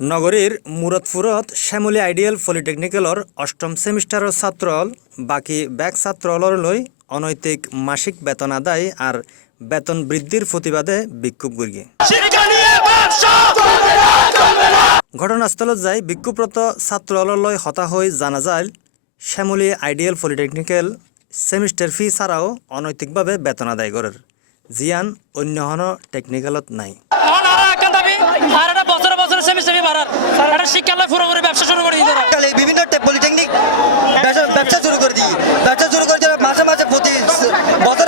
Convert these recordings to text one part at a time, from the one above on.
নগরীর মুরাদপুরত শ্যামলী আইডিয়াল পলিটেকনিকেলৰ অষ্টম সেমিস্টাৰৰ ছাত্ৰ বাকী বেক ছাত্ৰলৈ অনৈতিক মাসিক বেতন আদায় আর বেতন বৃদ্ধির প্রতিবাদে বিক্ষোভ গড়িয়ে ঘটনাস্থলত যাই বিক্ষোভরত ছাত্রলৈ হতা হয়ে জানা যায় Shyamoli ideal polytechnical semester fee ছাড়াও অনৈতিকভাবে বেতন আদায় করার জিয়ান অন্যহন টেকনিক্যালত নাই। বিভিন্ন পলিটেকনিক ব্যবসা শুরু করে দিই মাসে মাসে প্রতি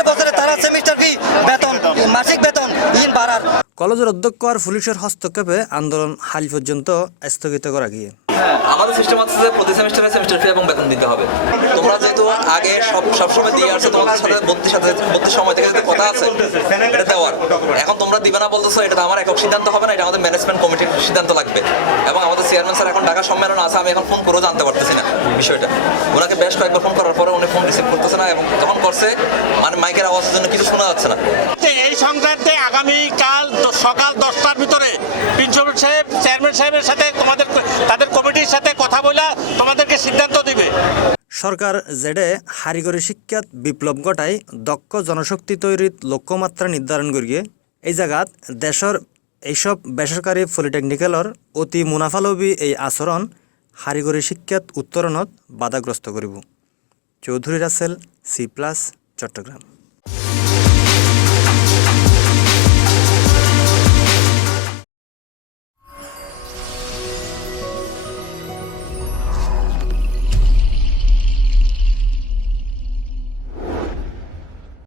বছরে তারা সেমিস্টার ফি বেতন মাসিক বেতন বাড়ার কলেজের অধ্যক্ষ আর পুলিশের হস্তক্ষেপে আন্দোলন হাল পর্যন্ত স্থগিত করা গিয়ে আমাদের সিস্টেম আছে যে প্রতি সেমিস্টারে সেমিস্টার ফি এবং বেতন দিতে হবে। তোমরা যেহেতু আগে সবসময় দিয়ে আসছো, তোমাদের সাথে 32 সময় থেকে কথা আছে এটা দেওয়ার, এখন তোমরা দিবে না বলতেছো, এটা আমার একক সিদ্ধান্ত হবে না, এটা আমাদের ম্যানেজমেন্ট কমিটির সিদ্ধান্ত লাগবে। এবং আমাদের চেয়ারম্যান স্যার এখন ঢাকা সম্মেলন আছে, আমি এখন ফোন করেও জানতে পারতেছি না বিষয়টা। ওনাকে বেশ কয়েকবার ফোন করার পরে উনি ফোন রিসিভ করতেছে না, এবং যখন করছে মানে মাইকের আওয়াজের জন্য কিছু শোনা যাচ্ছে না। এই সংক্রান্তে আগামীকাল সকাল 10টার ভিতরে প্রিন্সিপাল সাহেব চেয়ারম্যান সাহেবের সাথে তাদের কমিটির সাথে কথা বলে তোমাদেরকে সিদ্ধান্ত দিবে। সরকার যেডে হারিগরি শিক্ষাত বিপ্লব ঘটায় দক্ষ জনশক্তি তৈরিত লক্ষ্যমাত্রা নির্ধারণ করিয়ে এই জায়গাত দেশের এইসব বেসরকারি পলিটেকনিক্যালৰ অতি মুনাফালোভী এই আচরণ হারিগরি শিক্ষাত উত্তরণত বাধাগ্রস্ত করিব। চৌধুরী রাসেল, C+, চট্টগ্রাম।